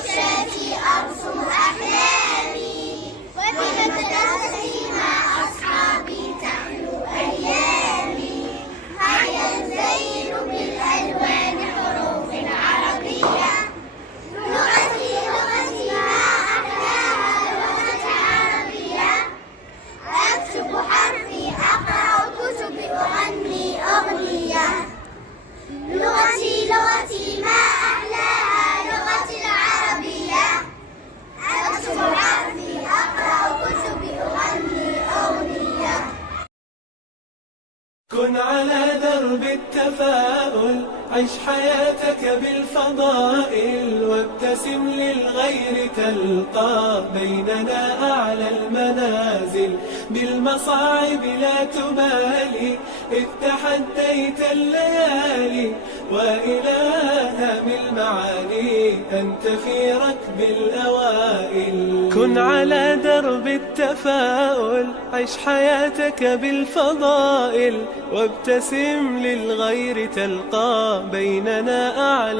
فرشاتي أرسم أحلامي، وبمدرستي مع أصحابي تحلو أيامي. هيا نزين بالألوان حروف عربية، لغتي لغتي ما أحلاها لغة عربية. أكتب حرفي، أقرأ كتبي، أغني أغنية. لغتي لغتي ما أحلاها لغتي العربية. أكتب حرفي، أقرأ كتبي، أغني أغنية. كن على درب التفاؤل، عش حياتك بالفضائل، وابتسم للغير تلقى بيننا أعلى المنازل. بالمصاعب لا تبالي، إذ تحديت الليالي، وإلى هام المعالي أنت في ركب الأوائل. كن على درب التفاؤل، عش حياتك بالفضائل، وابتسم للغير تلقى بيننا أعلى